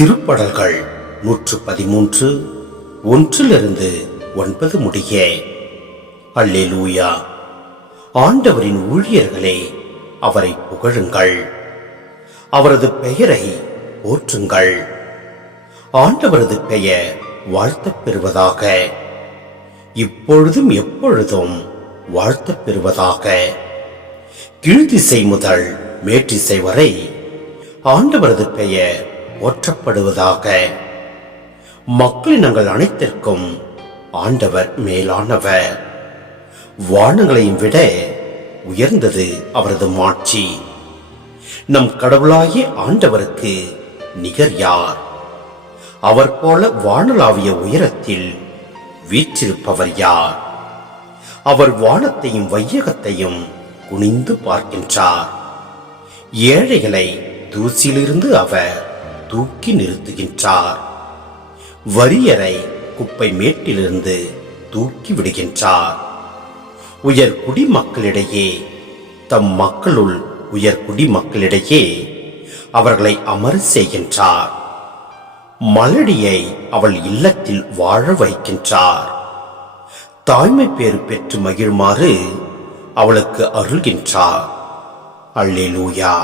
திருப்படல்கள் 113 1-9 முடிய. அல்லேலூயா. ஆண்டவரின் ஊழியர்களே, அவரை புகழுங்கள், அவரது பெயரை போற்றுங்கள். ஆண்டவரது பெயர் வாழ்த்தப் பெறுவதாக, இப்பொழுதும் எப்பொழுதும் வாழ்த்தப் பெறுவதாக. கீழ்த்திசை முதல் மேற்றிசை வரை ஆண்டவரது பெயர் போற்றப்படுவதாக. மக்களினங்கள் அனைத்திற்கும் ஆண்டவர் மேலானவர். வானங்களையும் விட உயர்ந்தது அவரது மாட்சி. நம் கடவுளாகிய ஆண்டவருக்கு நிகர் யார்? அவர் போல வானளாவிய உயரத்தில் வீற்றிருப்பவர் யார்? அவர் வானத்தையும் வையகத்தையும் குனிந்து பார்க்கின்றார். ஏழைகளை தூசியிலிருந்து அவர் தூக்கி நிறுத்துகின்றார். வறியரை குப்பை மேட்டிலிருந்து தூக்கி விடுகின்றார். உயர் குடிமக்களிடையே, தம் மக்களுள் உயர் குடிமக்களிடையே அவர்களை அமர செய்கின்றார். மலடியை அவள் இல்லத்தில் வாழ வைக்கின்றார். தாய்மை பேறு பெற்று மகிழுமாறு அவளுக்கு அருள்கின்றார். அல்லேலூயா.